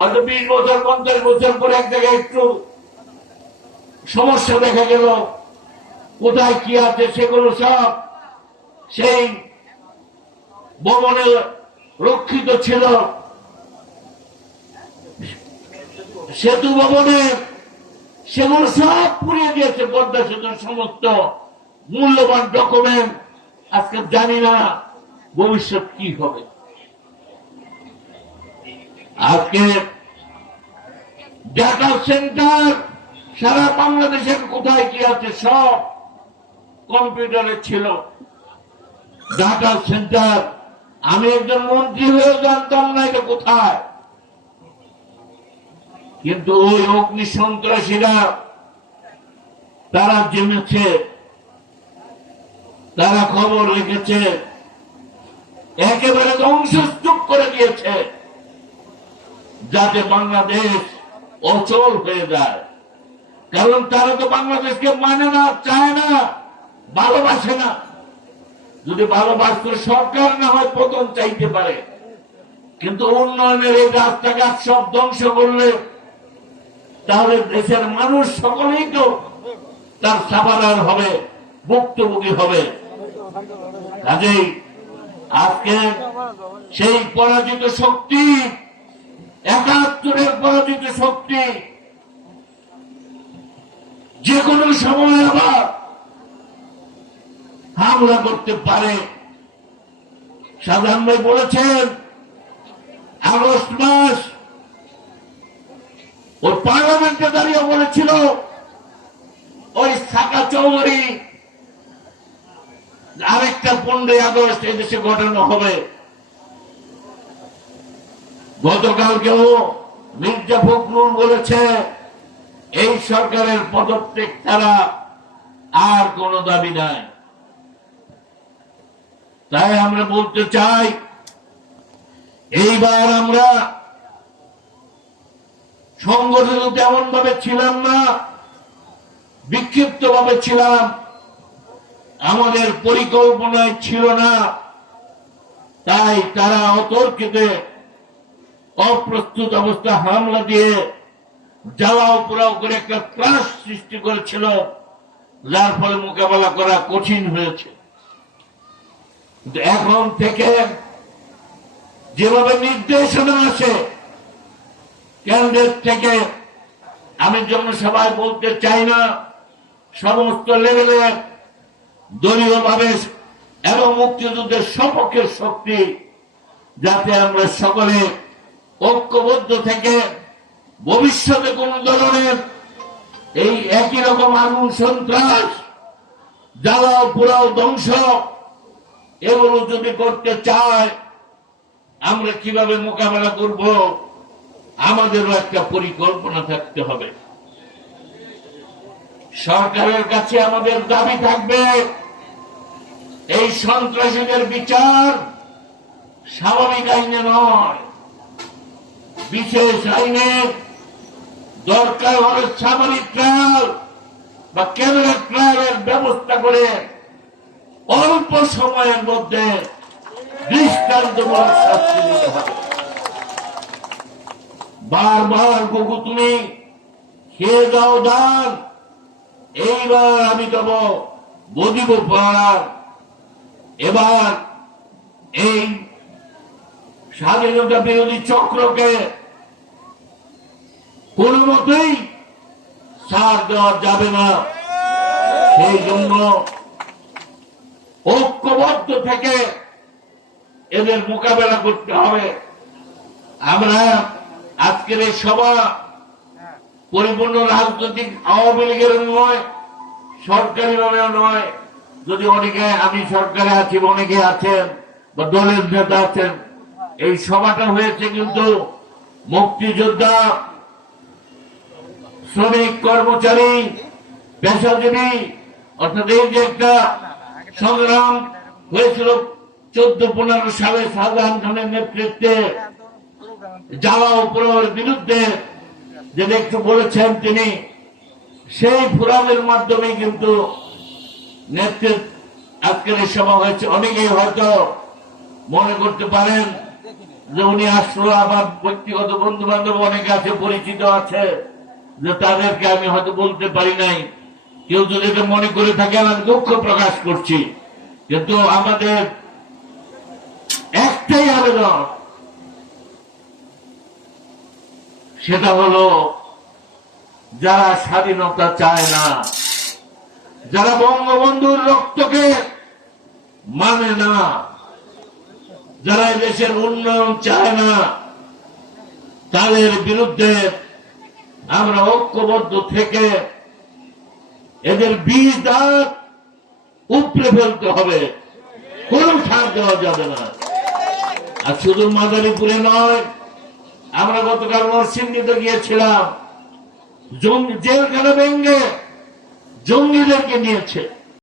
হয়তো 20 বছর 50 বছর পরে এক জায়গায় একটু সমস্যা দেখা গেল, কোথায় কি আছে সেগুলো সব সেই ভবনে রক্ষিত ছিল। সেতু ভবনে সেগুলো সব পুড়িয়ে দিয়েছে, পদ্মা সেতুর সমস্ত মূল্যবান ডকুমেন্ট। আজকে জানি না ভবিষ্যৎ কি হবে। আজকে ডাটা সেন্টার সারা বাংলাদেশের কোথায় কি আছে সব কম্পিউটারে ছিল। ডাটা সেন্টার আমি একজন মন্ত্রী হয়ে জানতাম না এটা কোথায়, কিন্তু ওই অগ্নি সন্ত্রাসীরা তারা জেনেছে, তারা খবর রেখেছে, একেবারে ধ্বংসস্তূপ করে দিয়েছে যাতে বাংলাদেশ অচল হয়ে যায়। কারণ তারা তো বাংলাদেশকে মানে না, চায় না, ভালোবাসে না। যদি ভালোবাসত সরকার না হয় পতন চাইতে পারে, কিন্তু উন্নয়নের এই রাস্তাঘাট সব ধ্বংস করলে তাহলে দেশের মানুষ সকলেই তো তার সাবারার হবে, ভুক্তভোগী হবে। কাজেই আজকে সেই পরাজিত শক্তি, ৭১-এর পরাজিত শক্তি যে কোনো সময় আবার হামলা করতে পারে। সাধারণ ভাই বলেছেন আগস্ট মাস ওই পার্লামেন্টে দাঁড়িয়ে বলেছিল ওই সাকা চৌধুরী আরেকটা 15 আগস্ট এদেশে ঘটানো হবে। গতকালকেও মির্জা ফখরুল বলেছে এই সরকারের পদত্যাগ ছাড়া আর কোন দাবি নাই। তাই আমরা বলতে চাই এইবার আমরা সংগঠিত তেমন ভাবে ছিলাম না, বিক্ষিপ্ত ভাবে ছিলাম, আমাদের পরিকল্পনায় ছিল না। তাই তারা অতর্কিত অপ্রস্তুত অবস্থা হামলা দিয়ে জ্বালাও পোড়াও করে একটা ত্রাস সৃষ্টি করেছিল, যার ফলে মোকাবেলা করা কঠিন হয়েছে। এখন থেকে যেভাবে নির্দেশনা আসে কেন্দ্রের থেকে, আমি জনসভায় বলতে চাই না, সমস্ত লেভেলে দলীয়ভাবে এবং মুক্তিযুদ্ধের সপক্ষের শক্তি যাতে আমরা সকলে ঐক্যবদ্ধ থেকে ভবিষ্যতে কোন ধরনের এই একই রকম আগুন সন্ত্রাস, জ্বালাও পোড়াও ধ্বংস এগুলো যদি করতে চায় আমরা কিভাবে মোকাবেলা করব, আমাদেরও একটা পরিকল্পনা থাকতে হবে। সরকারের কাছে আমাদের দাবি থাকবে এই সন্ত্রাসীদের বিচার স্বাভাবিক আইনে নয়, বিশেষ আইনে, দরকার হলে সামরিক ট্রায়াল বা ক্যাবিনেট ট্রায়ালের ব্যবস্থা করে অল্প সময়ের মধ্যে দৃষ্টান্তমূলক শাস্তি দিতে হবে। বারবার গুগু তুমি খেয়ে যাও দান, এইবার আমি দেব বুঝিব পার। এবার এই স্বাধীনতা বিরোধী চক্রকে কোন মতেই ছাড় দেওয়া যাবে না। সেই জন্য ঐক্যবদ্ধ থেকে এদের মোকাবেলা করতে হবে। আমরা আজকের এই সভা পরিপূর্ণ রাজনৈতিক আওয়ামী লীগের নয়, সরকারি ভাবেও নয়। যদি অনেকে আমি সরকারে আছি, অনেকে আছেন বা দলের নেতা আছেন, এই সভাটা হয়েছে কিন্তু মুক্তিযোদ্ধা, শ্রমিক, কর্মচারী, পেশাজীবী, অর্থাৎ এই যে একটা সংগ্রাম হয়েছিল 14-15 সালে শাহজাহান খানের নেতৃত্বে জ্বালাও পোড়াওয়ের বিরুদ্ধে, যেটা একটু বলেছেন তিনি, সেই ফোরামের মাধ্যমে কিন্তু নেতৃত্ব আজকের এই সভা হয়েছে। অনেকেই হয়তো মনে করতে পারেন যে উনি আসলো, আমার ব্যক্তিগত বন্ধু বান্ধব অনেকে আছে, পরিচিত আছে, যে তাদেরকে আমি হয়তো বলতে পারি নাই। কেউ যদি এটা মনে করে থাকে আমি দুঃখ প্রকাশ করছি। কিন্তু আমাদের একটাই আবেদন, সেটা হলো যারা স্বাধীনতা চায় না, যারা বঙ্গবন্ধুর রক্তকে মানে না, যারা এই দেশের উন্নয়ন চায় না, তাদের বিরুদ্ধে আমরা ঐক্যবদ্ধ থেকে এদের বীজ দাঁত উপড়ে ফেলতে হবে, কোন ছাড় দেওয়া যাবে না। আর শুধু মাদারীপুরে নয়, আমরা গতকাল নরসিংদীতে গিয়েছিলাম, জেলখানা ভেঙে জঙ্গিদেরকে নিয়েছে।